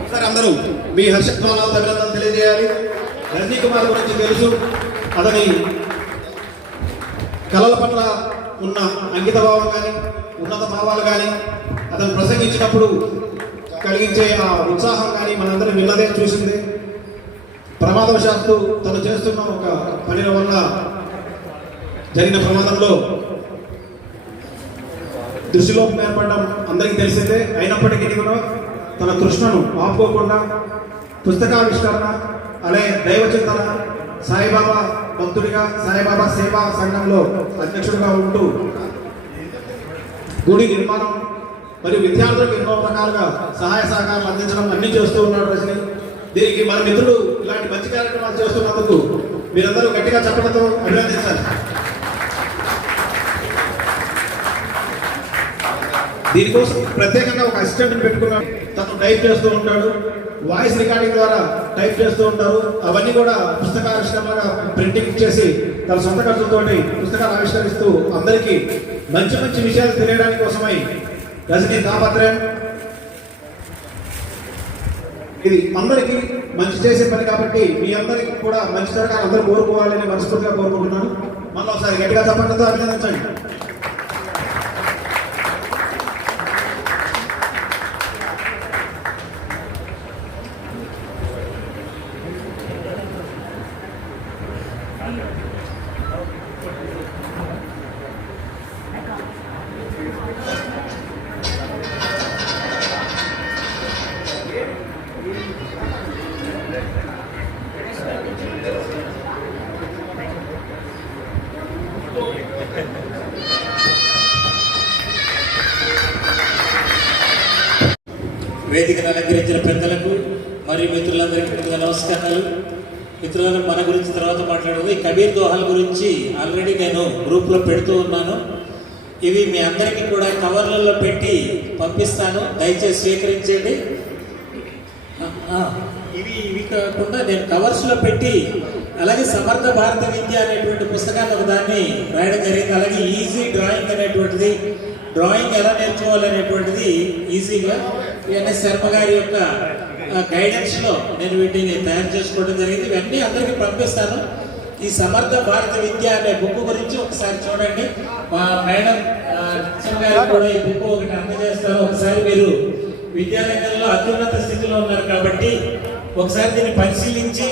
ఒకసారి అందరూ మీ హర్షధ్వానాలు అభినందన తెలియజేయాలి. రజనీ కుమార్ గురించి తెలుసు. అతని కళల పట్ల ఉన్న అంకిత భావం కానీ ఉన్నత భావాలు కానీ అతను ప్రసంగించినప్పుడు కలిగించే ఆ ఉత్సాహం కానీ మనందరం విన్నదే చూసింది. ప్రమాదవశాత్తు తను చేస్తున్న ఒక పనిల వల్ల జరిగిన ప్రమాదంలో దృష్టిలోపం ఏర్పడడం అందరికీ తెలిసిందే. అయినప్పటికీ కూడా తన కృష్ణను ఆపుకోకుండా పుస్తకావిష్కరణ అనే దైవచింతన సాయిబాబా భక్తుడిగా సాయిబాబా సేవా సంఘంలో అధ్యక్షుడిగా ఉంటూ గుడి నిర్మాణం మరియు విద్యార్థులకు ఎన్నో రకాలుగా సహాయ సహకారాలు అందించడం అన్ని చేస్తూ ఉన్నాడు రజని. దీనికి మన మిత్రులు ఇలాంటి మంచి కార్యక్రమాలు చేస్తున్నందుకు మీరందరూ గట్టిగా చెప్పడంతో అభినందించాలి. దీనికోసం ప్రత్యేకంగా ఒక అసిస్టెంట్ పెట్టుకున్నాడు తను టైప్ చేస్తూ ఉంటాడు. వాయిస్ రికార్డింగ్ ద్వారా టైప్ చేస్తూ ఉంటారు. అవన్నీ కూడా పుస్తక పుస్తకావిష్కరణగా ప్రింటింగ్ చేసి తన సొంత ఖర్చులతోటి పుస్తకాలు ఆవిష్కరిస్తూ అందరికీ మంచి మంచి విషయాలు తెలియడానికి కోసమై రజనీ తాపత్రయం. ఇది అందరికీ మంచి చేసే పని కాబట్టి మీ అందరికీ కూడా మంచి జరగాలి అందరూ కోరుకోవాలని మనస్ఫూర్తిగా కోరుకుంటున్నాను. మళ్ళీ ఒకసారి గట్టిగా తప్పట్లతో అభినందించండి. వేదికను అలంకరించిన పెద్దలకు మరియు మిత్రులందరికీ ముందుగా నమస్కారాలు. మిత్రులను మన గురించి తర్వాత మాట్లాడదు. ఈ కబీర్ దోహాల గురించి ఆల్రెడీ నేను గ్రూప్లో పెడుతూ ఉన్నాను. ఇవి మీ అందరికీ కూడా కవర్లలో పెట్టి పంపిస్తాను. దయచేసి స్వీకరించండి. ఇవి ఇవి కాకుండా నేను కవర్స్లో పెట్టి అలాగే సమర్థ భారత విద్య అనేటువంటి పుస్తకాన్ని ఒక దాన్ని రాయడం జరిగింది. అలాగే ఈజీ డ్రాయింగ్ అనేటువంటిది డ్రాయింగ్ ఎలా నేర్చుకోవాలి అనేటువంటిది ఈజీగా ఎన్ఎస్ శర్మ గారి యొక్క గైడెన్స్లో నేను వీటిని తయారు చేసుకోవడం జరిగింది. ఇవన్నీ అందరికీ పంపిస్తాను. ఈ సమర్థ భారత విద్య అనే బుక్ గురించి ఒకసారి చూడండి. మా మేడం గారు కూడా ఈ బుక్ ఒకటి అందజేస్తాను ఒకసారి మీరు విద్యారంగంలో అత్యున్నత స్థితిలో ఉన్నారు కాబట్టి ఒకసారి దీన్ని పరిశీలించి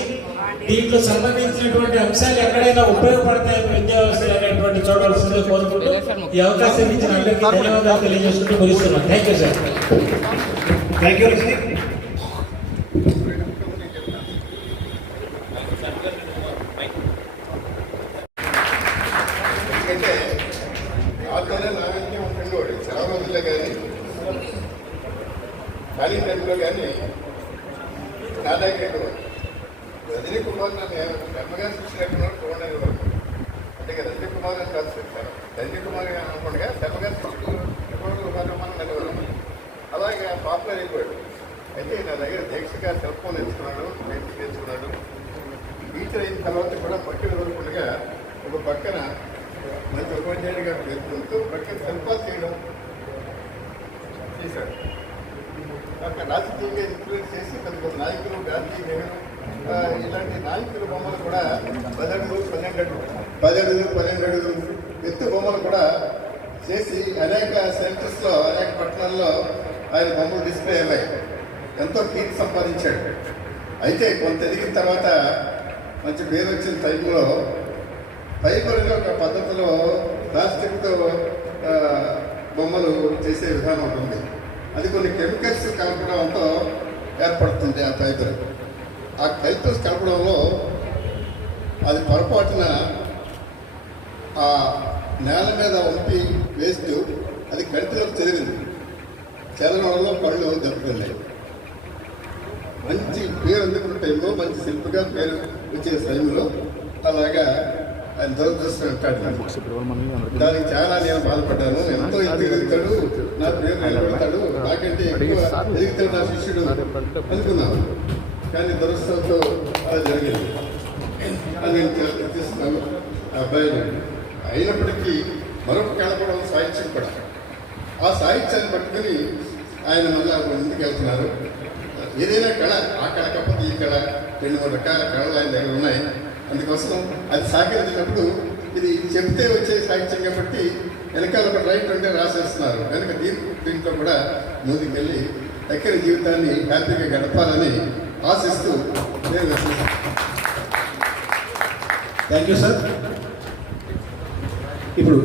దీంట్లో సంబంధించినటువంటి అంశాలు ఎక్కడైనా ఉపయోగపడతాయి విద్యా వ్యవస్థ అనేటువంటి చూడవలసిందిగా కోరుకుంటూ ఈ అవకాశం ఇచ్చిన అందరికీ ధన్యవాదాలు తెలియజేసుకుంటూ ముగిస్తున్నాను. Thank you sir thank you Rajani ఎందుకంటే కానీ టైంలో కానీ నా దగ్గర రజనీ కుమార్ నన్ను బ్రహ్మగా చూసినట్టున్నాడు చూడండి అంటే ఇక రజనీ కుమార్ అని కాదు సార్ రజనీ కుమార్ అనుకుంటున్నాను అనుకోండిగా బ్రహ్మగా చూసుకున్నాడు నన్ను అలాగే పాపులర్ అయిపోయాడు అయితే నా దగ్గర దీక్షగా సెల్ ఫోన్ తెచ్చుకున్నాడు దీక్ష ఎంచుకున్నాడు టీచర్ అయిన తర్వాత కూడా పక్కన వదులుకుండగా ఒక పక్కన మంచి ఉపాధ్యాయుడిగా పేర్కొంటూ పక్కన శిల్పాలు చేయడం చేశాడు. అక్కడ రాజకీయంగా ఇన్ఫ్లుయెన్స్ చేసి పెద్ద పెద్ద నాయకులు గాంధీ నెహ్రూ ఇలాంటి నాయకుల బొమ్మలు కూడా పదడుగు పన్నెండు పదడుగు పన్నెండు అడుగులు ఎత్తు బొమ్మలు కూడా చేసి అనేక సెంటర్స్లో అనేక పట్టణాల్లో ఆయన బొమ్మలు డిస్ప్లే అయ్యాయి. ఎంతో కీర్తి సంపాదించాడు. అయితే కొంత ఎదిగిన తర్వాత మంచి పేరు వచ్చిన టైంలో ఫైబర్ ఒక పద్ధతిలో ప్లాస్టిక్తో బొమ్మలు చేసే విధానం ఉంటుంది అది కొన్ని కెమికల్స్ కలపడంతో ఏర్పడుతుంది ఆ ఫైబర్. ఆ కెమికల్స్ కలపడంలో అది పొరపాటున ఆ నేల మీద వంపి వేస్తూ అది కడితలకు చెదిరింది. చెదరడం వల్ల పళ్ళు దెబ్బతిన్నాయి మంచి పేరు అందుకున్న టైంలో మంచి శిల్పిగా పేరు వచ్చే సమయంలో అలాగా ఆయన దురదృష్టం అంటాడు. దానికి చాలా నేను బాధపడ్డాను. ఎంతో ఎత్తు ఎదుగుతాడు. నా పేరు నిలబడతాడు. నాకంటే ఎక్కువ ఎదుగుతాడు నా శిష్యుడు అనుకున్నాను. కానీ దురదృష్టంతో అలా జరిగింది. అని నేను గుర్తిస్తున్నాను ఆ అబ్బాయిని అయినప్పటికీ మరొక కళ ఆ సాహిత్యాన్ని పట్టుకుని ఆయన మళ్ళీ ముందుకు వెళ్తున్నారు. ఏదైనా కళ ఆ కళ కాకపోతే ఈ కళ రెండు మూడు రకాల కళలు ఆయన దగ్గర ఉన్నాయి. అందుకోసం అది సహకరించినప్పుడు ఇది చెప్తే వచ్చే సాహిత్యం కాబట్టి వెనకాల ఒక రైట్ ఉంటే రాసేస్తున్నారు. కనుక దీని దీంట్లో కూడా ముందుకెళ్ళి ఎక్కడి జీవితాన్ని హ్యాపీగా గడపాలని ఆశిస్తూ నేను థ్యాంక్ యూ సార్ ఇప్పుడు